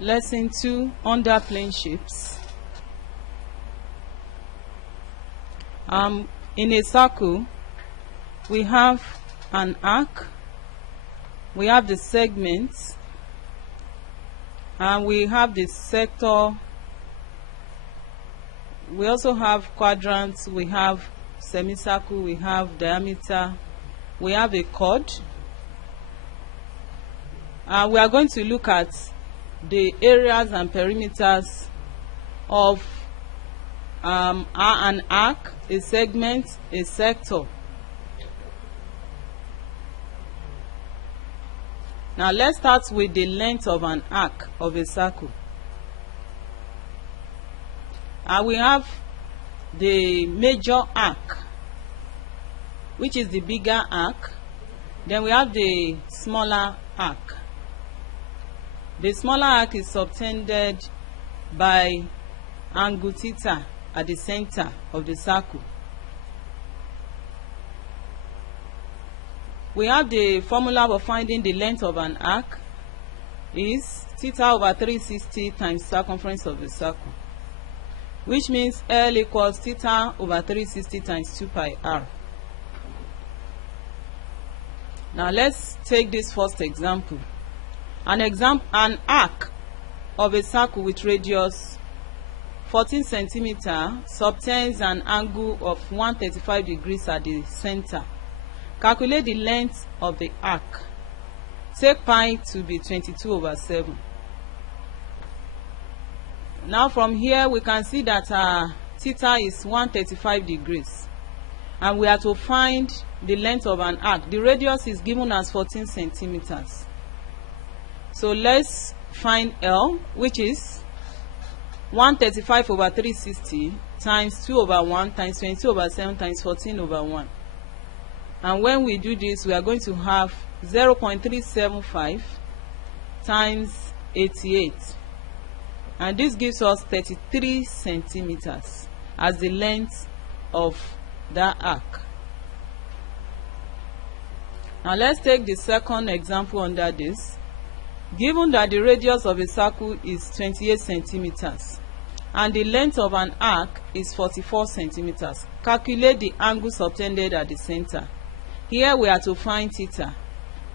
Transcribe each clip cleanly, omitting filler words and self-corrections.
Lesson 2, under plane shapes. In a circle, we have an arc, we have the segments, and we have the sector. We also have quadrants, we have semicircle, we have diameter, we have a chord. And we are going to look at the areas and perimeters of an arc, a segment, a sector. Now let's start with the length of an arc of a circle. And we have the major arc, which is the bigger arc. Then we have the smaller arc. The smaller arc is subtended by angle theta at the center of the circle. We have the formula for finding the length of an arc is theta over 360 times circumference of the circle, which means L equals theta over 360 times 2 pi r. Now let's take this first example. An arc of a circle with radius 14 cm subtends an angle of 135 degrees at the center. Calculate the length of the arc. Take pi to be 22/7. Now from here we can see that theta is 135 degrees. And we are to find the length of an arc. The radius is given as 14 centimeters. So let's find L, which is 135 over 360 times 2 over 1 times 22/7 times 14/1. And when we do this, we are going to have 0.375 times 88. And this gives us 33 centimeters as the length of that arc. Now let's take the second example under this. Given that the radius of a circle is 28 centimeters and the length of an arc is 44 centimeters, calculate the angle subtended at the center. Here we are to find theta.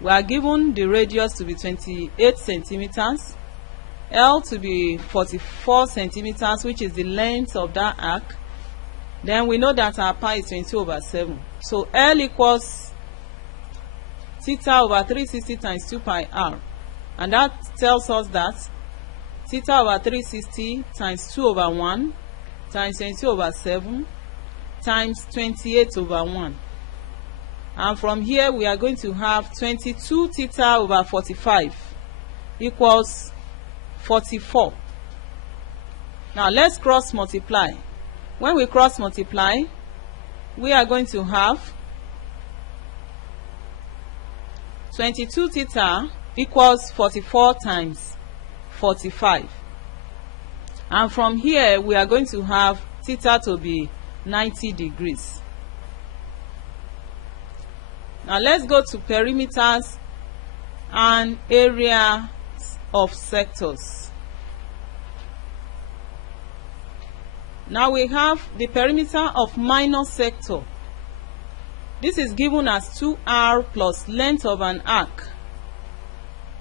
We are given the radius to be 28 centimeters, L to be 44 centimeters, which is the length of that arc. Then we know that our pi is 22/7. So L equals theta over 360 times 2 pi r. And that tells us that theta over 360 times 2/1 times 22/7 times 28/1. And from here we are going to have 22 theta over 45 equals 44. Now let's cross multiply. When we cross multiply, we are going to have 22 theta equals 44 times 45. And from here we are going to have theta to be 90 degrees. Now let's go to perimeters and areas of sectors. Now we have the perimeter of minor sector. This is given as 2r plus length of an arc.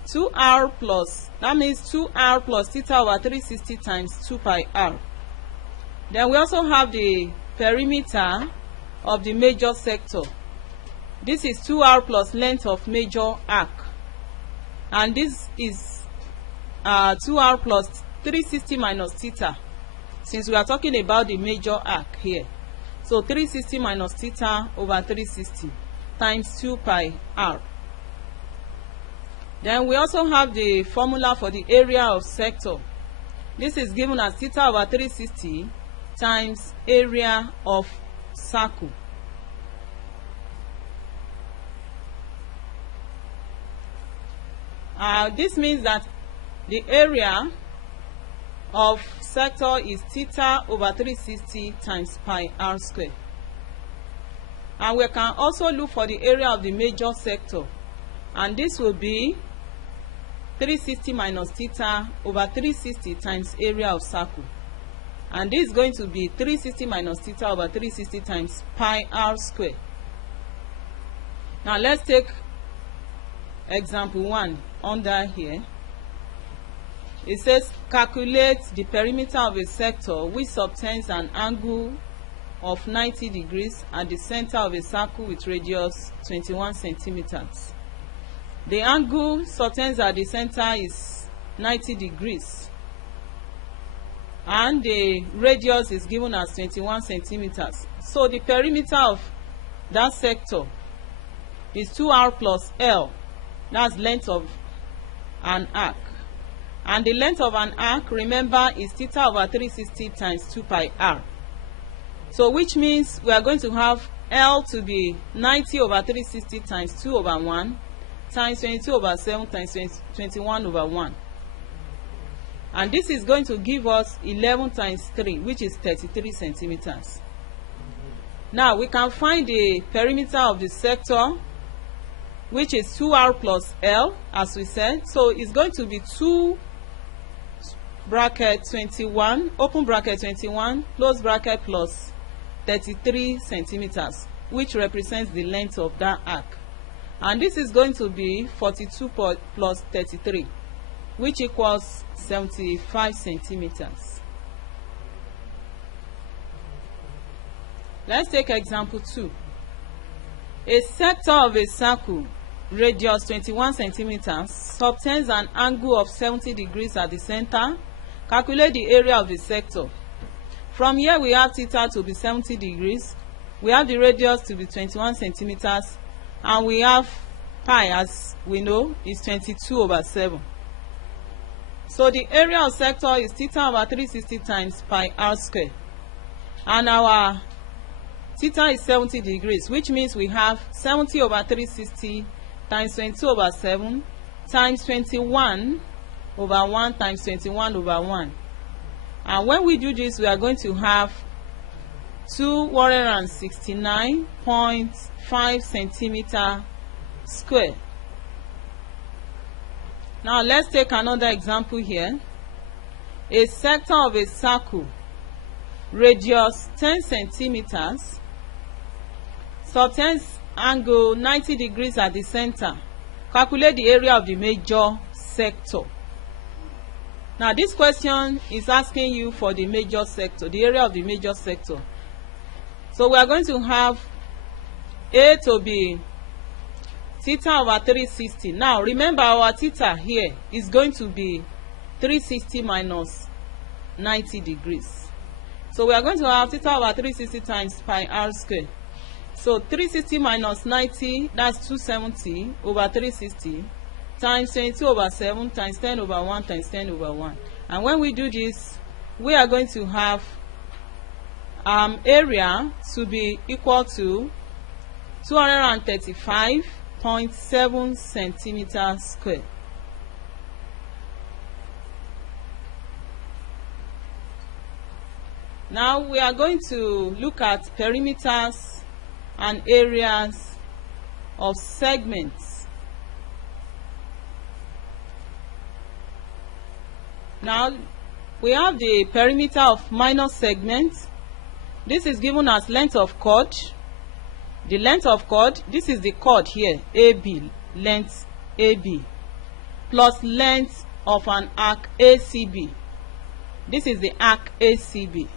2r plus, that means 2r plus theta over 360 times 2 pi r. Then we also have the perimeter of the major sector. This is 2r plus length of major arc. And this is 2r plus 360 minus theta, since we are talking about the major arc here. So 360 minus theta over 360 times 2 pi r. Then we also have the formula for the area of sector. This is given as theta over 360 times area of circle. This means that the area of sector is theta over 360 times pi r squared. And we can also look for the area of the major sector. And this will be 360 minus theta over 360 times area of circle. And this is going to be 360 minus theta over 360 times pi r square. Now let's take example 1 under here. It says calculate the perimeter of a sector which subtends an angle of 90 degrees at the center of a circle with radius 21 centimeters. The angle subtends at the center is 90 degrees and the radius is given as 21 centimeters. So the perimeter of that sector is 2r plus L. That's length of an arc. And the length of an arc, remember, is theta over 360 times 2 pi r. So which means we are going to have L to be 90 over 360 times 2 over 1 times 22 over 7 times 21 over 1. And this is going to give us 11 times 3, which is 33 centimeters. Now we can find the perimeter of the sector, which is 2r plus L, as we said. So it's going to be 2 bracket 21, open bracket 21, close bracket plus 33 centimeters, which represents the length of that arc. And this is going to be 42 plus 33, which equals 75 centimeters. Let's take example 2. A sector of a circle, radius 21 centimeters, subtends an angle of 70 degrees at the center. Calculate the area of the sector. From here we have theta to be 70 degrees, we have the radius to be 21 centimeters, and we have pi, as we know, is 22 over 7. So the area of sector is theta over 360 times pi r square. And our theta is 70 degrees, which means we have 70 over 360 times 22 over 7 times 21 over 1 times 21 over 1. And when we do this, we are going to have 269.5 centimeter square. Now let's take another example here. A sector of a circle, radius 10 centimeters, subtends angle 90 degrees at the center. Calculate the area of the major sector. Now this question is asking you for the major sector, the area of the major sector. So we are going to have A to be theta over 360. Now remember, our theta here is going to be 360 minus 90 degrees. So we are going to have theta over 360 times pi r square. So 360 minus 90, that's 270 over 360 times 22 over 7 times 10 over 1 times 10 over 1. And when we do this, we are going to have area to be equal to 235.7 centimeters square. Now we are going to look at perimeters and areas of segments. Now we have the perimeter of minor segment. This is given as length of chord. The length of chord, this is the chord here, AB, length AB, plus length of an arc ACB. This is the arc ACB,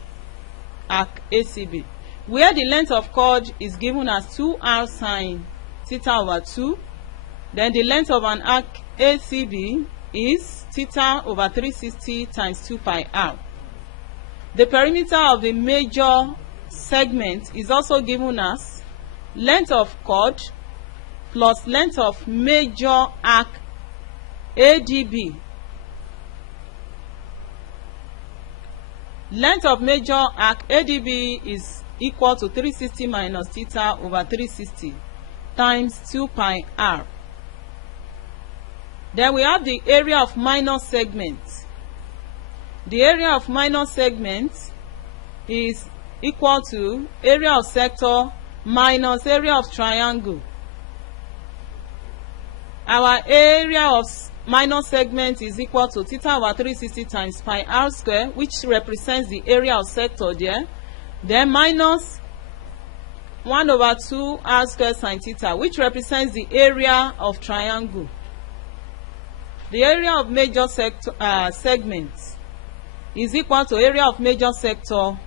where the length of chord is given as 2r sine theta over 2. Then the length of an arc ACB is theta over 360 times 2 pi r. The perimeter of the major segment is also given as length of chord plus length of major arc ADB. Length of major arc ADB is equal to 360 minus theta over 360 times 2 pi r. Then we have the area of minor segment. The area of minor segment is equal to area of sector minus area of triangle. Our area of minor segment is equal to theta over 360 times pi r square, which represents the area of sector there. Then minus 1 over 2 r square sine theta, which represents the area of triangle. The area of major sector segments is equal to area of major sector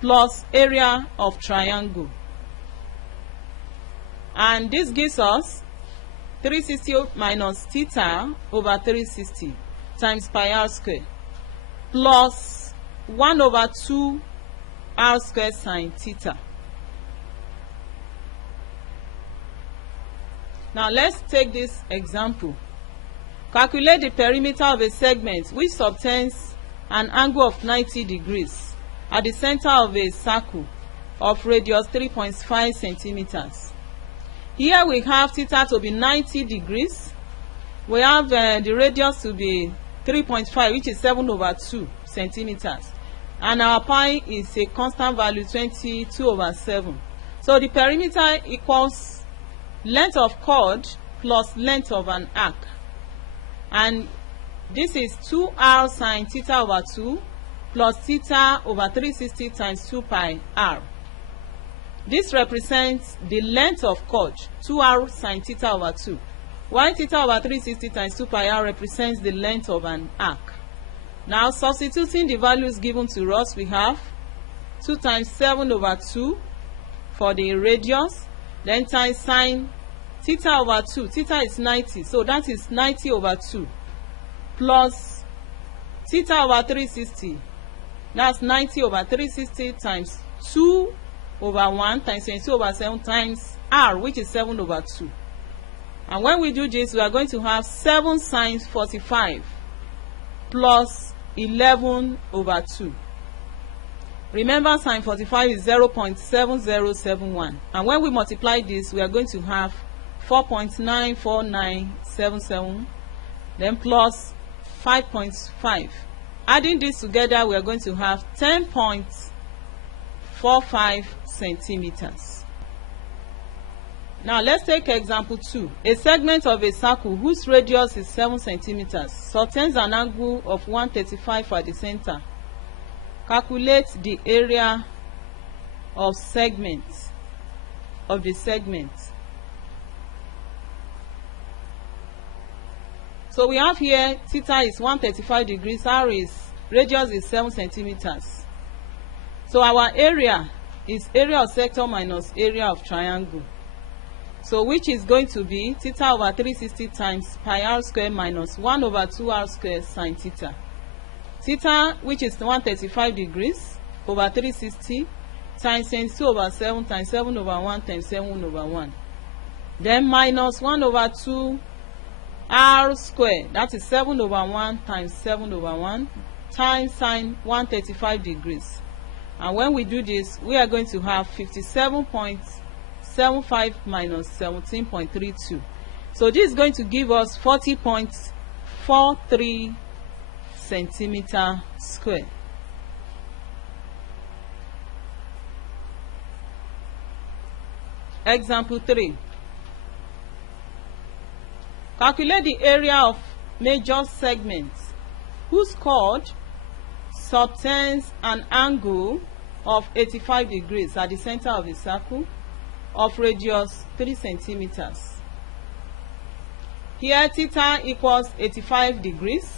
plus area of triangle. And this gives us 360 minus theta over 360 times pi r square plus 1 over 2 r square sine theta. Now let's take this example. Calculate the perimeter of a segment which subtends an angle of 90 degrees at the center of a circle of radius 3.5 centimeters. Here we have theta to be 90 degrees. We have the radius to be 3.5, which is 7 over 2 centimeters. And our pi is a constant value, 22 over 7. So the perimeter equals length of chord plus length of an arc. And this is 2r sine theta over 2 plus theta over 360 times 2 pi r. This represents the length of chord, 2r sine theta over 2. While theta over 360 times 2 pi r represents the length of an arc. Now substituting the values given to us, we have 2 times 7 over 2 for the radius, then times sine theta over 2. Theta is 90, so that is 90 over 2 plus theta over 360. That's 90 over 360 times 2 over 1 times 22 over 7 times r, which is 7 over 2. And when we do this, we are going to have 7 sine 45 plus 11 over 2. Remember, sine 45 is 0.7071. And when we multiply this, we are going to have 4.94977, then plus 5.5. Adding this together, we are going to have 10.45 centimeters. Now let's take example 2. A segment of a circle whose radius is 7 centimeters subtends an angle of 135 at the center. Calculate the area of segment of the segment. So we have here theta is 135 degrees, r is radius is 7 centimeters. So our area is area of sector minus area of triangle. So which is going to be theta over 360 times pi r square minus 1 over 2 r square sine theta. Theta, which is 135 degrees over 360 times 22 over 7 times 7 over 1 times 7 over 1. Then minus 1 over 2 r square, that is 7 over 1 times 7 over 1 times sine 135 degrees. And when we do this, we are going to have 57.75 minus 17.32. So this is going to give us 40.43 centimeter square. Example 3. Calculate the area of major segments whose chord subtends an angle of 85 degrees at the center of the circle of radius 3 centimeters. Here theta equals 85 degrees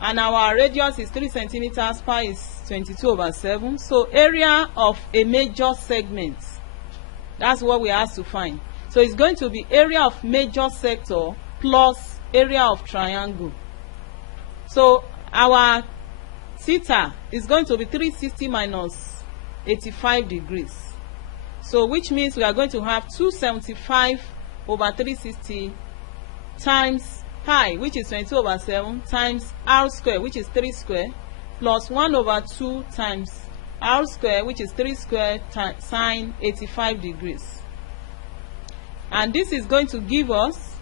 and our radius is 3 centimeters, pi is 22 over 7. So area of a major segment, that's what we have to find. So it's going to be area of major sector plus area of triangle. So our theta is going to be 360 minus 85 degrees. So which means we are going to have 275 over 360 times pi, which is 22 over 7, times r square, which is 3 square, plus 1 over 2 times r square, which is 3 square sine 85 degrees. And this is going to give us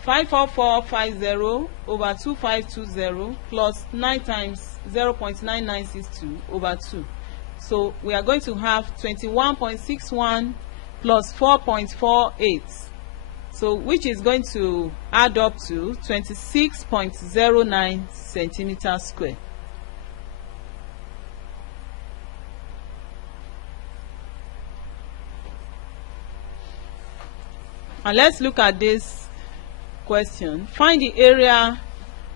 54450 over 2520 plus 9 times 0.9962 over 2. So we are going to have 21.61 plus 4.48 So which is going to add up to 26.09 centimeters square. And let's look at this question. Find the area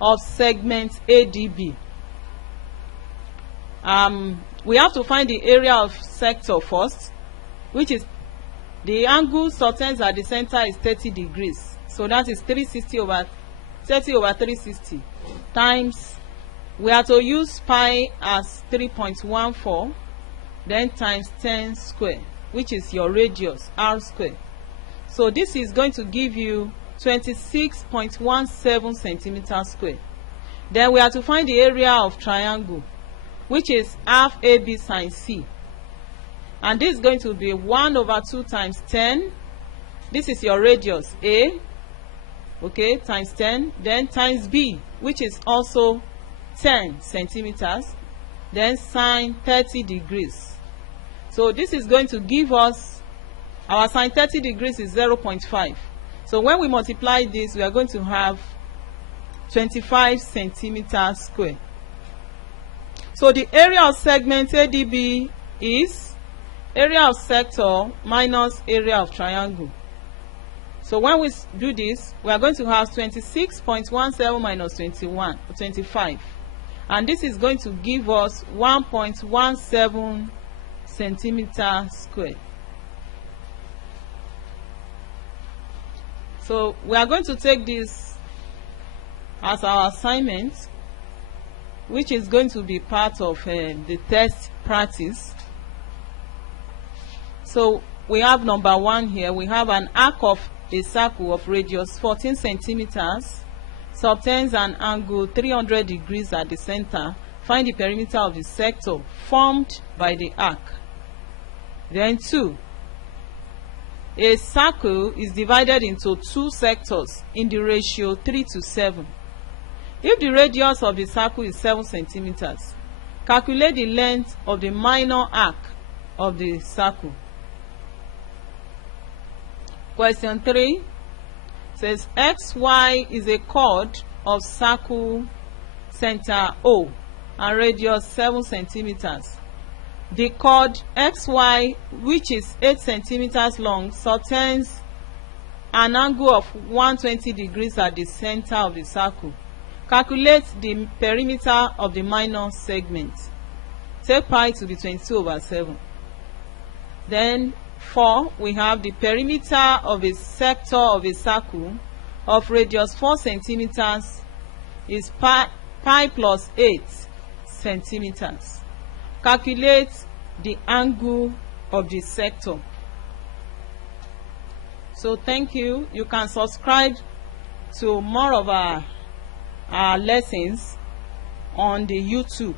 of segment ADB. We have to find the area of sector first, which is the angle subtends at the center is 30 degrees. So that is 360 over 30 over 360 times, we are to use pi as 3.14, then times 10 square, which is your radius, r square. So this is going to give you 26.17 centimeters square. Then we are to find the area of triangle, which is half AB sine C. And this is going to be 1 over 2 times 10. This is your radius, A, okay, times 10. Then times B, which is also 10 centimeters. Then sine 30 degrees. So this is going to give us, our sine 30 degrees is 0.5. So when we multiply this, we are going to have 25 centimeters square. So the area of segment ADB is area of sector minus area of triangle. So when we do this, we are going to have 26.17 minus 25. And this is going to give us 1.17 centimeter square. So we are going to take this as our assignment, which is going to be part of the test practice. So we have number 1 here. We have an arc of a circle of radius 14 centimeters, subtends an angle 300 degrees at the center. Find the perimeter of the sector formed by the arc. Then 2. A circle is divided into 2 sectors in the ratio 3:7. If the radius of the circle is 7 centimeters, calculate the length of the minor arc of the circle. Question 3 says XY is a chord of circle center O and radius 7 centimeters. The chord XY, which is 8 centimeters long, subtends an angle of 120 degrees at the center of the circle. Calculate the perimeter of the minor segment. Take pi to be 22 over 7. Then 4, we have the perimeter of a sector of a circle of radius 4 centimeters is pi plus 8 centimeters. Calculate the angle of the sector. So thank you. You can subscribe to more of our lessons on the YouTube.